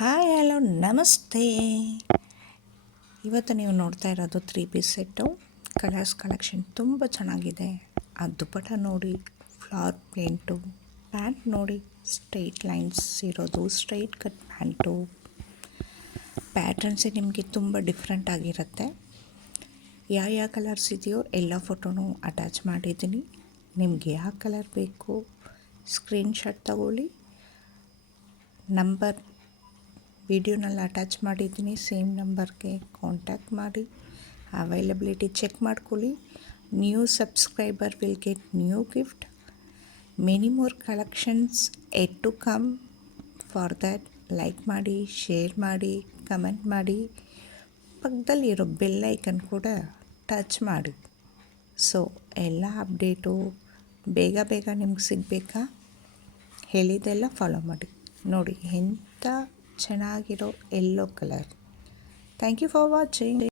Hi hello ನಮಸ್ತೆ. ಇವತ್ತು ನೀವು ನೋಡ್ತಾ ಇರೋದು 3 ಪೀಸ್ ಸೆಟ್ಟು. ಕಲರ್ಸ್ ಕಲೆಕ್ಷನ್ ತುಂಬ ಚೆನ್ನಾಗಿದೆ. ಆ ದುಪ್ಪಟ ನೋಡಿ, ಫ್ಲವರ್ ಪ್ರಿಂಟು, ಪ್ಯಾಂಟ್ ನೋಡಿ ಸ್ಟ್ರೈಟ್ ಲೈನ್ಸ್ ಇರೋದು, ಸ್ಟ್ರೈಟ್ ಕಟ್ ಪ್ಯಾಂಟು. ಪ್ಯಾಟ್ರನ್ಸೇ ನಿಮಗೆ ತುಂಬ ಡಿಫ್ರೆಂಟ್ ಆಗಿರುತ್ತೆ. ಯಾವ ಕಲರ್ಸ್ ಇದೆಯೋ ಎಲ್ಲ ಫೋಟೋನು ಅಟ್ಯಾಚ್ ಮಾಡಿದ್ದೀನಿ. ನಿಮಗೆ ಯಾವ ಕಲರ್ ಬೇಕು ಸ್ಕ್ರೀನ್ಶಾಟ್ ತಗೊಳ್ಳಿ. ನಂಬರ್ ವಿಡಿಯೋನಲ್ಲಿ ಅಟ್ಯಾಚ್ ಮಾಡಿದ್ದೀನಿ. ಸೇಮ್ ನಂಬರ್ಗೆ ಕಾಂಟ್ಯಾಕ್ಟ್ ಮಾಡಿ ಅವೈಲಬಿಲಿಟಿ ಚೆಕ್ ಮಾಡ್ಕೊಳ್ಳಿ. New subscriber will get new gift. Many more collections yet to come. For that like ಮಾಡಿ, ಶೇರ್ ಮಾಡಿ, ಕಮೆಂಟ್ ಮಾಡಿ. ಪಕ್ಕದಲ್ಲಿರೋ ಬೆಲ್ ಐಕನ್ ಕೂಡ ಟಚ್ ಮಾಡಿ. ಸೊ ಎಲ್ಲ ಅಪ್ಡೇಟು ಬೇಗ ನಿಮ್ಗೆ ಸಿಗಬೇಕಾ? ಹೇಳಿದ್ದೆಲ್ಲ ಫಾಲೋ ಮಾಡಿ. ನೋಡಿ ಎಂಥ ಚೆನ್ನಾಗಿರೋ yellow colour. Thank you for watching.